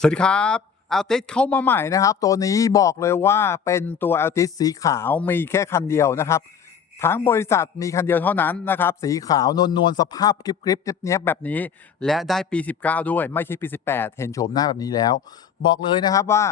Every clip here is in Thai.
สวัสดีครับอัลติสเข้ามาใหม่นะครับ ตัวนี้บอกเลยว่าเป็นตัวอัลติสสีขาวมีแค่คันเดียวนะครับ ทั้งบริษัทมีคันเดียวเท่านั้นนะครับ สีขาวนวลนวลๆสภาพกริบกริบๆเนี้ยบแบบนี้ และได้ปี 19 ด้วย ไม่ใช่ปี 18 เห็นโฉมหน้าแบบนี้แล้ว บอกเลยนะครับว่า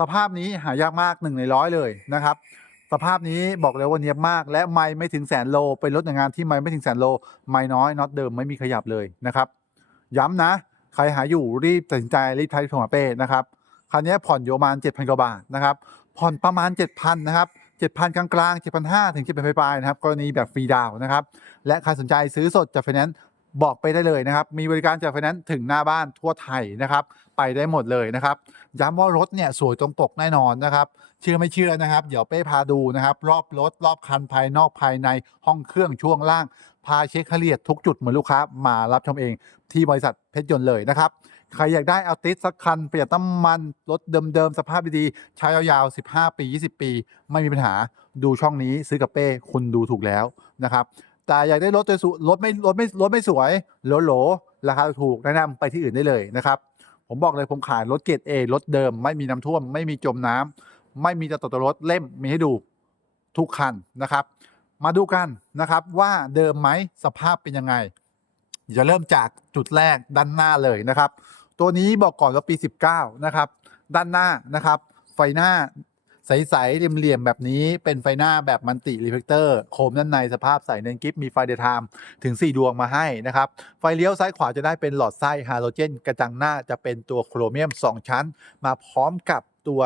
สภาพนี้หายากมากหนึ่งในร้อยเลยนะครับ สภาพนี้บอกเลยว่าเนียบมาก และไม่ไม่ถึงแสนโลเป็นรถอย่งงานที่ไม่ไม่ถึงแสนโล ไม่น้อยน็อตเดิมไม่มีขยับเลยนะครับ ย้ำนะ ใครหาอยู่รีบตัดสินใจรีบใช้โทรมาเป้นะครับคันนี้ผ่อนอยู่ประมาณ7,000กว่าบาทนะครับผ่อนประมาณ 7,000นะครับ7,000 กลางๆ7,500 ถึง 7,000ปลายๆนะครับ กรณีแบบฟรีดาวน์นะครับ และใครสนใจซื้อสดจากไฟแนนซ์บอกไปได้เลยนะครับ มีบริการจากไฟแนนซ์ถึงหน้าบ้านทั่วไทยนะครับ ไปได้หมดเลยนะครับ ย้ำว่ารถเนี่ยสวยตรงปกแน่นอนนะครับ เชื่อไม่เชื่อนะครับ เดี๋ยวเป้พาดูนะครับ รอบรถรอบคันภายนอกภายในห้องเครื่องช่วงล่าง พาเช็คละเอียดทุกจุดเหมือนลูกค้ามารับชมเองที่บริษัทเพชรยนต์เลยนะครับใครอยากได้เอาติสสักคันประหยัดน้ำมันรถเดิมๆ สภาพดีๆ ใช้ยาวๆ 15 ปี 20 ปี ไม่มีปัญหาดูช่องนี้ซื้อกับเป้คุณดูถูกแล้วนะครับ แต่อยากได้รถสวยๆรถไม่รถไม่รถไม่สวยโหลโหลๆราคาถูกแนะนำไปที่อื่นได้เลยนะครับ ผมบอกเลยผมขายรถเกรดเอรถเดิม ไม่มีน้ำท่วม ไม่มีจมน้ำไม่มีจะตกตกรถเล่มมีให้ดูทุกคันนะครับ มาดูกันนะครับว่าเดิมไหมสภาพเป็นยังไง จะเริ่มจากจุดแรกด้านหน้าเลยนะครับ ตัวนี้บอกก่อนว่าปี 19 นะครับ ด้านหน้านะครับ ไฟหน้าใสๆเหลี่ยมๆแบบนี้เป็นไฟหน้าแบบมันติรีเฟกเตอร์โคมด้านในสภาพใสเน้นกิฟมีไฟเดย์ไทม์ถึง 4 ดวงมาให้นะครับ ไฟเลี้ยวซ้ายขวาจะได้เป็นหลอดไส้ฮาโลเจน กระจังหน้าจะเป็นตัวโครเมียม 2 ชั้น มาพร้อมกับตัว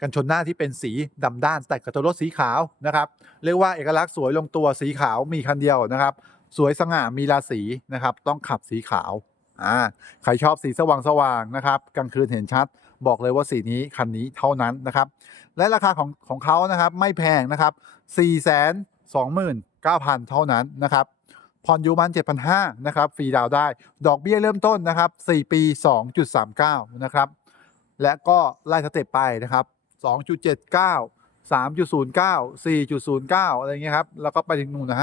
กันชนหน้าที่เป็นสีดำด้านแต่กับตัวรถสีขาวนะครับเรียกว่าเอกลักษณ์สวยลงตัวสีขาวมีคันเดียวนะครับ สวยสง่ามีราศีนะครับ ต้องขับสีขาวอ่าใครชอบสีสว่างสว่างนะครับกลางคืนเห็นชัด บอกเลยว่าสีนี้คันนี้เท่านั้นนะครับ และราคาของของเขานะครับไม่แพงนะครับ 4 2 9 0 0 0 เท่านั้นนะครับผ่อนอยู่มัน7,500นะครับฟรีดาวได้ ดอกเบี้ยเริ่มต้นนะครับ 4 ปี 2.39 นะครับ และก็ไล่สเต็ปไปนะครับ 2.79 3.09 4.09 อะไรเงี้ยครับ แล้วก็ไปถึงนู่นนะ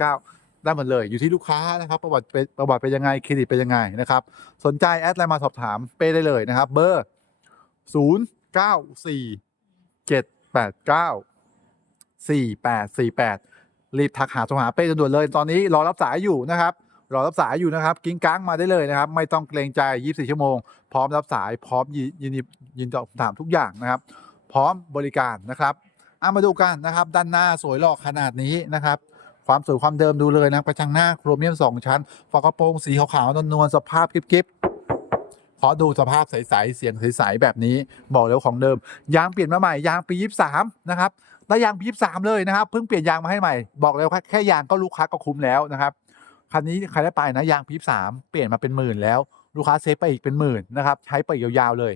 5.79 ได้หมดเลย อยู่ที่ลูกค้านะครับ ประวัติเป็นประวัติเป็นยังไง เครดิตเป็นยังไงนะครับ สนใจแอดไลน์มาสอบถามเป้ได้เลยนะครับ เบอร์ 0 9 4 7 8 9 4 8 4 8 รีบทักหาโทรหาเป้ด่วนเลย ตอนนี้รอรับสายอยู่นะครับ รอรับสายอยู่นะครับ กิ้งก้างมาได้เลยนะครับ ไม่ต้องเกรงใจ 24 ชั่วโมง พร้อมรับสาย พร้อมยินยินดียินตอบคำถามทุกอย่างนะครับ พร้อมบริการนะครับอะมาดูกันนะครับ ด้านหน้าสวยหล่อขนาดนี้นะครับ ความสวยความเดิมดูเลยนะกระจังหน้าโครเมียม 2 ชั้นฝากระโปรงสีขาวๆนวลๆสภาพกิ๊บๆขอดูสภาพใสๆเสียงใสๆแบบนี้บอกแล้วของเดิม ยางเปลี่ยนมาใหม่ยางปี 23 นะครับได้ยางปี23 เลยนะครับเพิ่งเปลี่ยนยางมาให้ใหม่ บอกแล้วแค่แค่ยางก็ลูกค้าก็คุ้มแล้วนะครับคันนี้ใครได้ไปนะยางปี23 เปลี่ยนมาเป็นหมื่นแล้ว ลูกค้าเซฟไปอีกเป็นหมื่นนะครับใช้ไปยาวๆเลย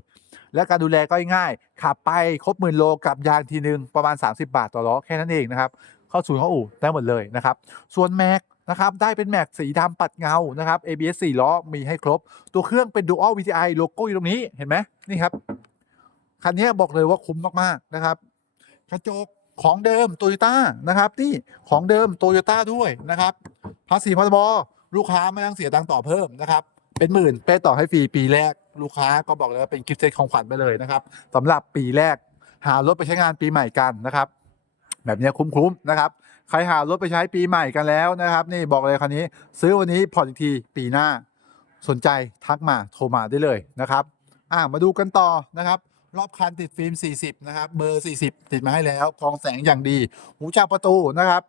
และการดูแลก็ง่ายขับไปครบหมื่นโลกับยางทีนึงประมาณ 30 บาทต่อล้อแค่นั้นเองนะครับเข้าศูนย์เข้าอู่ได้หมดเลยนะครับส่วนแม็กนะครับได้เป็นแม็กสีดำปัดเงานะครับ ABS 4 ล้อมีให้ครบ ตัวเครื่องเป็น Dual VTI โลโก้อยู่ตรงนี้เห็นไหมนี่ครับคันนี้บอกเลยว่าคุ้มมากๆนะครับกระจกของเดิมโตโยต้านะครับนี่ของเดิมโตโยต้าด้วยนะครับภาษีพรบลูกค้าไม่ต้องเสียตังค์ต่อเพิ่มนะครับ เป็นหมื่นเป้ต่อให้ฟรีปีแรกลูกค้าก็บอกเลยว่าเป็นกิฟต์เซตของขวัญไปเลยนะครับสำหรับปีแรกหารถไปใช้งานปีใหม่กันนะครับ แบบนี้คุ้มๆนะครับ ใครหารถไปใช้ปีใหม่กันแล้วนะครับ นี่บอกเลยคันนี้ ซื้อวันนี้ผ่อนอีกทีปีหน้าสนใจทักมาโทรมาได้เลยนะครับ อ่ามาดูกันต่อนะครับรอบคันติดฟิล์ม 40 นะครับ เบอร์ 40 ติดมาให้แล้วกองแสงอย่างดี หูจับประตูนะครับ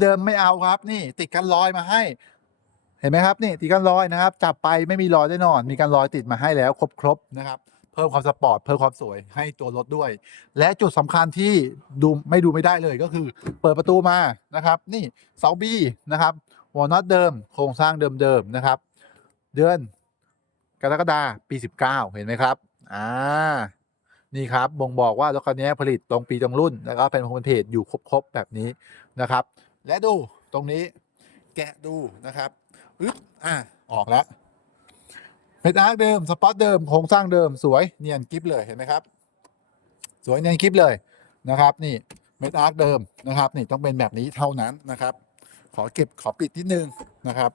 เดิมๆไม่เอาครับ นี่ติดกันรอยมาให้ เห็นไหมครับนี่ติดกันรอยนะครับ จับไปไม่มีรอยแน่นอน มีกันรอยติดมาให้แล้วครบๆนะครับ เพิ่มความสปอร์ตเพิ่มความสวยให้ตัวรถด้วย และจุดสำคัญที่ดูไม่ดูไม่ได้เลยก็คือ เปิดประตูมานะครับ นี่เสาบีนะครับวอลน็อตเดิม โครงสร้างเดิมๆนะครับ เดือนกรกฎาปี 19 เห็นไหมครับอ่านี่ครับบ่งบอกว่ารถคันนี้ผลิตตรงปีตรงรุ่น แล้วก็เป็นคอมเพนอยู่ครบๆแบบนี้นะครับ และดูตรงนี้แกะดูนะครับ อึ๊บอ่าออกแล้วเป็นอาร์คเดิมสปอตเดิมโครงสร้างเดิมสวยเนียนกริฟเลยเห็นไหมครับ สวยเนียนกริฟเลยนะครับ นี่เม็ดอาร์คเดิมนะครับ นี่ต้องเป็นแบบนี้เท่านั้นนะครับ ขอเก็บขอปิดนิดนึงนะครับ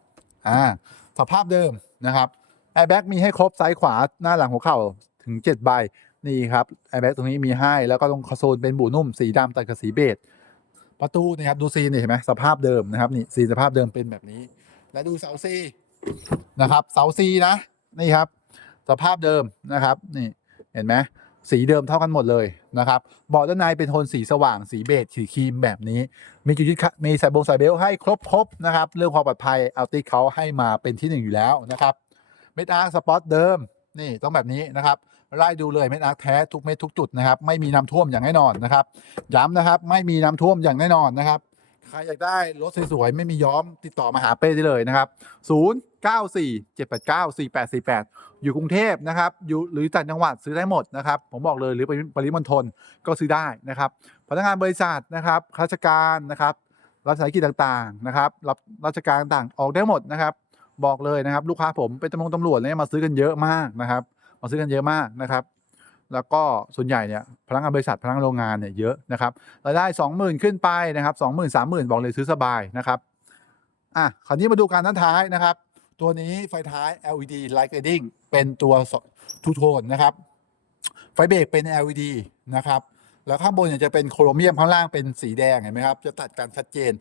อ่าสภาพเดิมนะครับแอร์แบ็กมีให้ครบซ้ายขวาหน้าหลังหัวเข่าถึง 7 ใบนี่ครับไอแบ็กตรงนี้มีให้แล้วก็ตรงคอนโซลเป็นบูนุ่มสีดำตัดกับสีเบจประตูนี่ครับดูซีนนี่เห็นไหมสภาพเดิมนะครับนี่ซีนสภาพเดิมเป็นแบบนี้ และดูเสาซีนะครับ เสาซีนะนี่ครับ สภาพเดิมนะครับนี่เห็นไหมสีเดิมเท่ากันหมดเลยนะครับเบาะด้านในเป็นโทนสีสว่างสีเบจสีครีมแบบนี้ มีจุดยึดขะมีสายบงสายเบลต์ให้ครบครบนะครับเรื่องความปลอดภัยเอาติเขาให้มาเป็นที่หนึ่งอยู่แล้วนะครับเม็ดอาร์สปอตเดิมนี่ต้องแบบนี้นะครับไล่ดูเลยเม็ดอาร์แท้ทุกเม็ดทุกจุดนะครับไม่มีน้ำท่วมอย่างแน่นอนนะครับย้ำนะครับไม่มีน้ำท่วมอย่างแน่นอนนะครับ ครอยากได้รถสวยๆไม่มีย้อมติดต่อมาหาเป้ได้เลยนะครับ 0 9 4 7 8 9 4 8 4 8 อยู่กรุงเทพนะครับอยู่หรือต่างจังหวัดซื้อได้หมดนะครับ ผมบอกเลยหรือปริปริมณฑลก็ซื้อได้นะครับ พนักงานบริษัทนะครับข้าราชการนะครับรับสายกิจต่างๆนะครับ รับราชการต่างๆออกได้หมดนะครับ บอกเลยนะครับ ลูกค้าผมเป็นตำรวจตำรวจเนี่ยมาซื้อกันเยอะมากนะครับ มาซื้อกันเยอะมากนะครับ แล้วก็ส่วนใหญ่เนี่ยพนักงานบริษัทพนักงานโรงงานเนี่ยเยอะนะครับรายได้สองหมื่นขึ้นไปนะครับสองหมื่นสามหมื่นบอกเลยซื้อสบายนะครับอะคราวนี้มาดูการด้านท้ายนะครับ ตัวนี้ไฟท้าย LED light guiding เป็นตัวทูโทนนะครับ ไฟเบรกเป็น LED นะครับแล้วข้างบนเนี่ยจะเป็นโครเมียมข้างล่างเป็นสีแดงเห็นไหมครับ จะตัดกันชัดเจน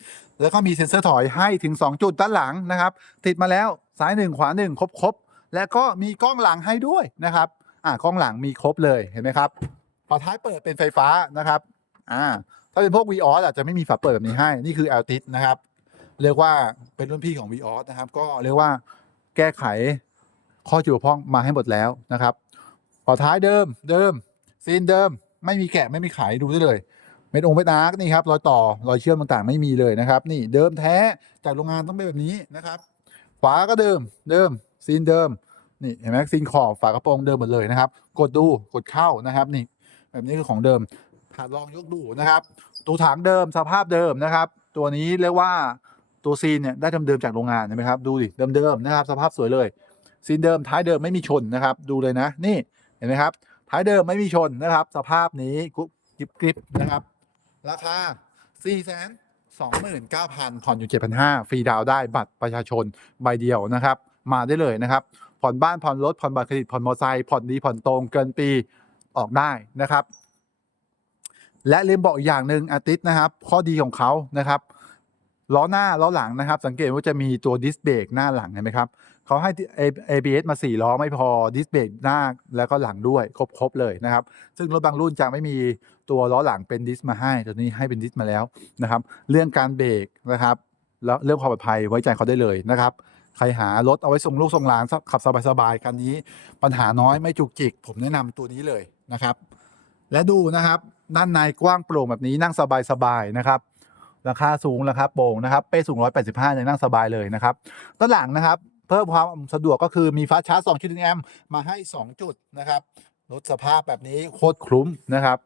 แล้วก็มีเซ็นเซอร์ถอยให้ถึง 2 จุดด้านหลังนะครับ ติดมาแล้วซ้าย 1 ขวา 1 ครบครบและก็มีกล้องหลังให้ด้วยนะครับ อ่ากล้องหลังมีครบเลยเห็นไหมครับฝาท้ายเปิดเป็นไฟฟ้านะครับอ่าถ้าเป็นพวก v ีอออาจจะไม่มีฝาเปิดแบบนี้ให้ นี่คือ l t i นะครับ เรียกว่าเป็นรุ่นพี่ของ v ีออนะครับ ก็เรียกว่าแก้ไขข้อจุดบกพร่องมาให้หมดแล้วนะครับฝาท้ายเดิมเดิมซีนเดิม ไม่มีแกะไม่มีไขดูได้เลยเม็ดองเม็ดอาร์คนี่ครับรอยต่อรอยเชื่อมต่างๆ ไม่มีเลยนะครับ นี่เดิมแท้จากโรงงานต้องเป็นแบบนี้นะครับฝาก็เดิมเดิมซีนเดิม นี่เห็นไหมซีนขอบฝากระโปรงเดิมหมดเลยนะครับ กดดูกดเข้านะครับนี่แบบนี้คือของเดิมถาดลองยกดูนะครับ ตัวถังเดิมสภาพเดิมนะครับ ตัวนี้เรียกว่าตัวซีนเนี่ยได้เดิมๆจากโรงงานเห็นไหมครับดูดิเดิมๆนะครับ สภาพสวยเลยซีนเดิมท้ายเดิมไม่มีชนนะครับ ดูเลยนะ นี่เห็นไหมครับ ท้ายเดิมไม่มีชนนะครับ สภาพนี้กรุบกริบกริบนะครับ ราคา4 2 9 0 0 0ผ่อนอยู่7,500ฟรีดาวได้บัตรประชาชนใบเดียวนะครับ มาได้เลยนะครับ ผ่อนบ้านผ่อนรถผ่อนบัตรเครดิตผ่อนมอเตอร์ไซค์ผ่อนดีผ่อนตรงเกินปีออกได้นะครับ และลืมบอกอีกอย่างหนึ่งอาทิตย์นะครับ ข้อดีของเขานะครับล้อหน้าล้อหลังนะครับ สังเกตว่าจะมีตัวดิสเบรกหน้าหลังเห็นไหมครับเขาให้ ABS มา 4 ล้อไม่พอดิสเบรกหน้าแล้วก็หลังด้วย ครบ ๆ เลยนะครับ ซึ่งรถบางรุ่นจะไม่มีตัวล้อหลังเป็นดิสมาให้ตัวนี้ให้เป็นดิสมาแล้วนะครับ เรื่องการเบรกนะครับ แล้วเรื่องความปลอดภัยไว้ใจเขาได้เลยนะครับ ใครหารถเอาไว้ส่งลูกส่งหลานขับสบายๆคันนี้ ปัญหาน้อยไม่จุกจิก ผมแนะนำตัวนี้เลยนะครับ และดูนะครับด้านในกว้างโปร่งแบบนี้นั่งสบายๆนะครับ ราคาสูงราคาโปร่งนะครับ เป้สูง 185ยังนั่งสบายเลยนะครับด้านหลังนะครับ เพิ่มความสะดวกก็คือมีฟ้าชาร์จ2.1แอมป์มาให้ 2 จุดนะครับรถสภาพแบบนี้โคตรคุ้มนะครับ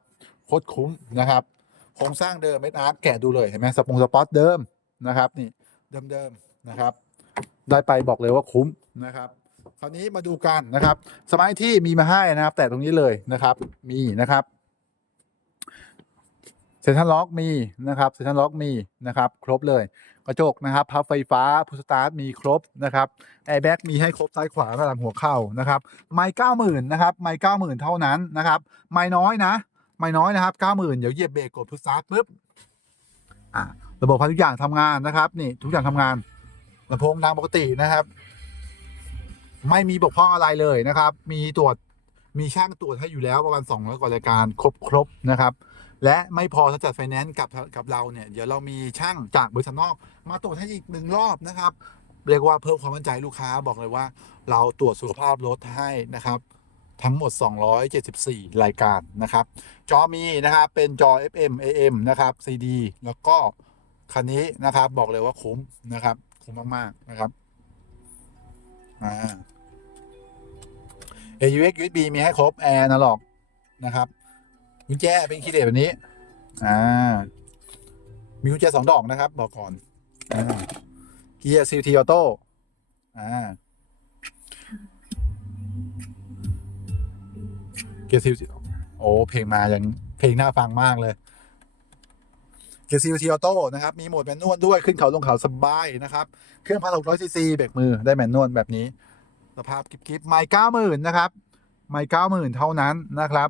โคตรคุ้มนะครับโครงสร้างเดิมเม็ดอาร์แกะดูเลยเห็นไหมสปงสปอตเดิมนะครับนี่เดิมๆนะครับ ได้ไปบอกเลยว่าคุ้มนะครับคราวนี้มาดูกันนะครับ สมัยที่มีมาให้นะครับ แต่ตรงนี้เลยนะครับมีนะครับเซ็นทรัลล็อกมีนะครับเซ็นทรัลล็อกมีนะครับครบเลยกระจกนะครับพับไฟฟ้าพุสตาร์ทมีครบนะครับแอร์แบ็กมีให้ครบซ้ายขวาหลังหัวเข่านะครับไม่เก้าหมื่นนะครับไม่เก้าหมื่นเท่านั้นนะครับไม่น้อยนะ ไม่น้อยนะครับเก้าหมื่นเดี๋ยวเหยียบเบรกกดพุสตาร์ทปุ๊บอ่าระบบพันทุกอย่างทำงานนะครับนี่ทุกอย่างทำงาน ลำโพงดังปกตินะครับ ไม่มีบกพร่องอะไรเลยนะครับ มีตรวจมีช่างตรวจให้อยู่แล้วประมาณสองร้อยกว่ารายการครบครบนะครับ และไม่พอถ้าจัดไฟแนนซ์กับกับเราเนี่ยเดี๋ยวเรามีช่างจากบริษัทนอก มาตรวจให้อีกหนึ่งรอบนะครับ เรียกว่าเพิ่มความมั่นใจลูกค้าบอกเลยว่า เราตรวจสุขภาพรถให้นะครับทั้งหมด 274 รายการนะครับ จอมีนะครับ เป็นจอ FM AM นะครับ CD แล้วก็คันนี้นะครับ บอกเลยว่าคุ้มนะครับ คุ้มมาก ๆ นะครับอ่า AUX USB มีให้ครบแอร์นะหรอกนะครับกุญแจเป็นคีย์เลสแบบนี้ อ่า มีกุญแจสองดอกนะครับ บอกก่อน อ่าเกียร์ CVT Auto อ่าเกียร์ CVT โอ้เพลงมาอย่างเพลงน่าฟังมากเลย เกียร์ CVT Auto นะครับ มีโหมดแมนนวลด้วยขึ้นเขาลงเขาสบายนะครับ เครื่องพันหกร้อยซีซีเบรกมือได้แมนนวลแบบนี้ สภาพกิบๆไม่เก้าหมื่นนะครับไม่เก้าหมื่นเท่านั้นนะครับ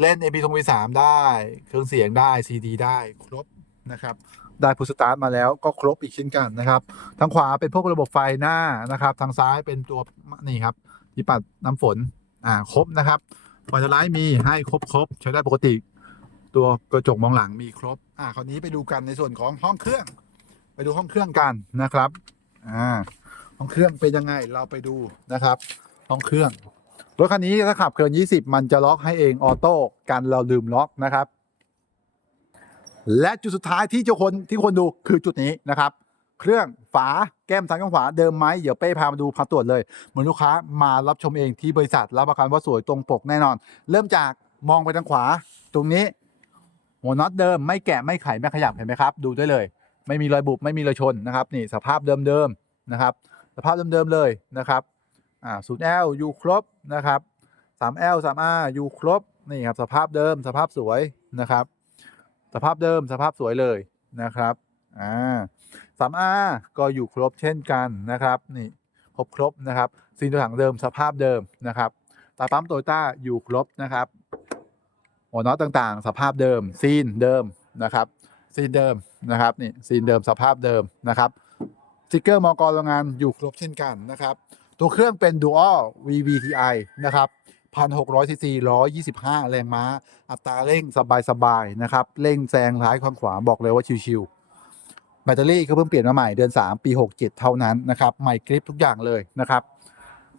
เล่น MP ทง V3 ได้ เครื่องเสียงได้ CD ได้ครบนะครับ ได้พุสตาร์ทมาแล้วก็ครบอีกเช่นกันนะครับ ทางขวาเป็นพวกระบบไฟหน้านะครับ ทางซ้ายเป็นตัวนี่ครับที่ปัดน้ำฝนอ่าครบนะครับไฟท้ายมีให้ครบครบใช้ได้ปกติ ตัวกระจกมองหลังมีครบ อ่าคราวนี้ไปดูกันในส่วนของห้องเครื่อง ไปดูห้องเครื่องกันนะครับ อ่า ห้องเครื่องเป็นยังไงเราไปดูนะครับ ห้องเครื่อง รถคันนี้ถ้าขับเกิน 20 มันจะล็อกให้เองออโต้กันเราลืมล็อกนะครับ และจุดสุดท้ายที่เจ้าคนที่คนดูคือจุดนี้นะครับ เครื่องฝาแก้มซ้ายกับขวาเดิมไหมเดี๋ยวเป้พามาดูพาตรวจเลยเหมือนลูกค้ามารับชมเองที่บริษัทรับประกันว่าสวยตรงปกแน่นอน เริ่มจากมองไปทางขวา ตรงนี้ หัวน็อตเดิมไม่แกะไม่ไขไม่ขยับเห็นไหมครับ ดูได้เลย ไม่มีรอยบุบไม่มีรอยชนนะครับนี่สภาพเดิมๆนะครับ สภาพเดิมๆเลยนะครับอ่าศูนย์ L อยู่ครบนะครับสาม L สาม R อยู่ครบนี่ครับสภาพเดิมสภาพสวยนะครับ สภาพเดิมสภาพสวยเลยนะครับอ่าสาม R ก็อยู่ครบเช่นกันนะครับนี่ครบครบนะครับซีนตัวถังเดิมสภาพเดิมนะครับตาปั๊มโตโยต้าอยู่ครบนะครับ หัวน็อตต่างๆ สภาพเดิม ซีนเดิมนะครับ ซีนเดิมนะครับนี่ซีนเดิมสภาพเดิมนะครับสติกเกอร์มอกรโรงงานอยู่ครบเช่นกันนะครับ ตัวเครื่องเป็น Dual VVTi นะครับ1,600ซีซี125 แรงม้า อัตราเร่งสบายๆนะครับ เร่งแซงท้ายข้างขวาบอกเลยว่าชิวๆแบตเตอรี่ก็เพิ่งเปลี่ยนมาใหม่เดือน 3 ปี 67 เท่านั้นนะครับ ใหม่กริปทุกอย่างเลยนะครับ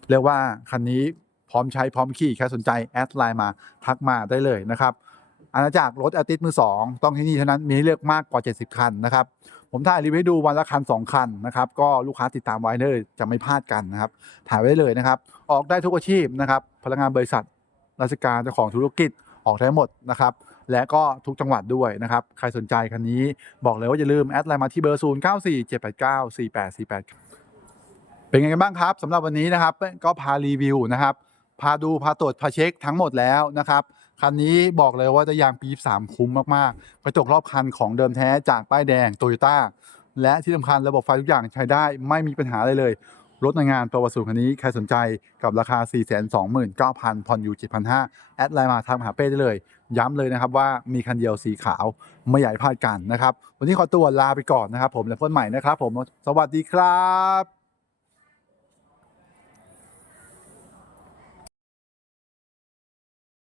เรียกว่าคันนี้ พร้อมใช้พร้อมขี่ใครสนใจ แอดไลน์มาทักมาได้เลยนะครับอาณาจักรรถอาทิตย์มือ 2 ต้องที่นี่เท่านั้นมีให้เลือกมากกว่า 70 คันนะครับ ผมถ่ายรีวิวให้ดูวันละคัน 2 คันนะครับ ก็ลูกค้าติดตามไว้เลยจะไม่พลาดกันนะครับ ถ่ายได้เลยนะครับ ออกได้ทุกอาชีพนะครับ พนักงานบริษัท ราชการเจ้าของธุรกิจออกได้หมดนะครับ และก็ทุกจังหวัดด้วยนะครับ ใครสนใจคันนี้บอกเลยว่าอย่าลืมแอดไลน์มาที่เบอร์ 0 9 4 7 8 9 4 8 4 8 เป็นไงกันบ้างครับสำหรับวันนี้นะครับก็พารีวิวนะครับ พาดูพาตรวจพาเช็คทั้งหมดแล้วนะครับคันนี้บอกเลยว่าจะยางปี3คุ้มมากๆกระจกรอบคันของเดิมแท้จากป้ายแดงโตโยต้าและที่สำคัญระบบไฟทุกอย่างใช้ได้ไม่มีปัญหาเลยเลย รถในงานตัววัสดุคันนี้ใครสนใจกับราคา 429,000 ผ่อนอยู่ 7,500 แอดไลน์มาทางมหาเป้ได้เลย ย้ำเลยนะครับว่ามีคันเดียวสีขาวไม่ให้พลาดกันนะครับ วันนี้ขอตัวลาไปก่อนนะครับผมแล้วพบใหม่นะครับผมสวัสดีครับ